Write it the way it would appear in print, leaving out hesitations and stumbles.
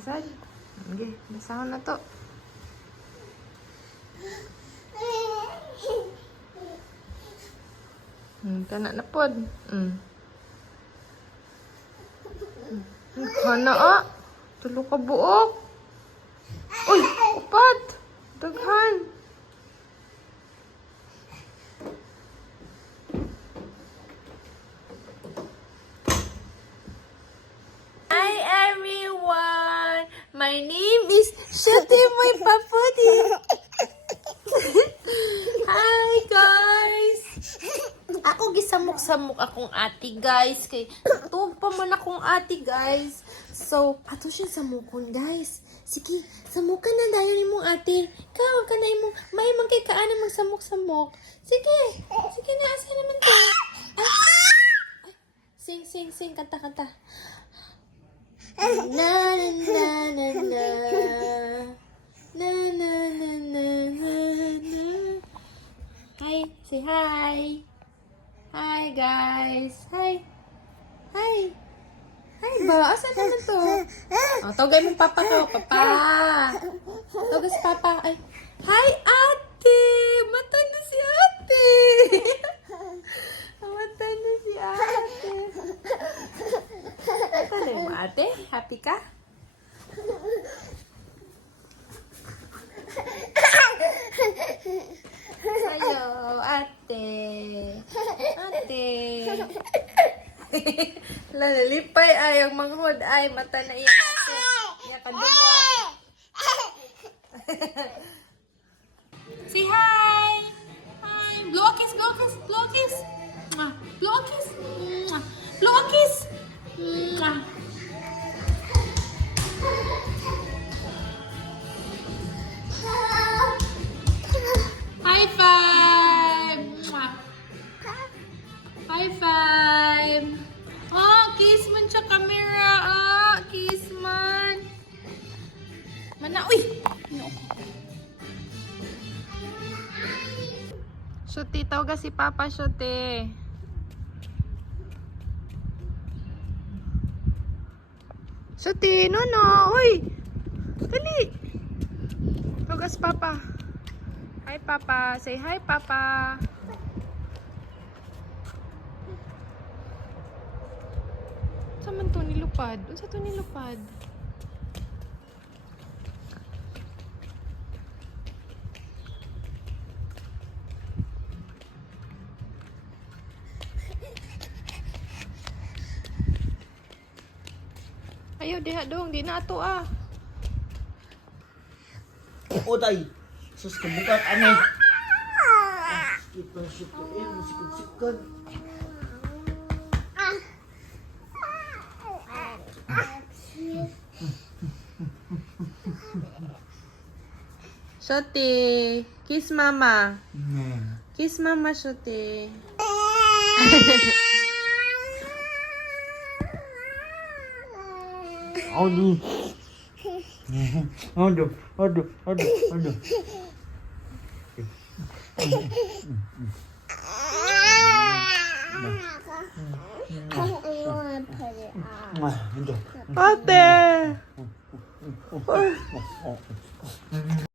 Sad. Okay, basahon na to. Kana na pod. Kana tulo ka buok. Uy, upat. Daghan. Hi everyone. My name is Shati my paputi. Hi guys. Ako gisamok-samok akong ati guys kay tuog pa man akong ati guys. So, ato siya samukon guys. Sige, samukan na dayon imong ate. Ikaw ka na imong may man kay kaana magsamok-samok. Sige. Sige na asa naman to. Ay. Sing kanta. Na na na na na. Na na na na na na. Hi, say hi. Hi guys. Hi. Hi ba? Asa naman to? Oh, tawagay mo papa ko. Papa. Tawagay si papa. Ay. Hi ate. Matay na si ate. Matay na si ate. Matay mo ate? Happy ka? Sayo, ate. Ate. Lalipay ay ang manghod ay mata na iya ate. Iya kadungwa. Say hi. Hi. Blow a kiss. Blow a kiss. Blow a kiss. Blow a kiss. High five. High five. Oh, kiss man siya camera. Oh, kiss man. Mana, uy. No. Shuti, tawag si Papa, Shuti. Shuti, no. Uy. Dali. Tawag si Papa. Hi, Papa. Say hi, Papa. Saan man to nilupad? Unsa to nilupad? Ayaw, diha dong. Di na ato Oday. Sus kebukat aneh. Kita syukurin musik-musikan. Shuti, kiss mama. Kiss mama, Shuti. Aduh. Ate.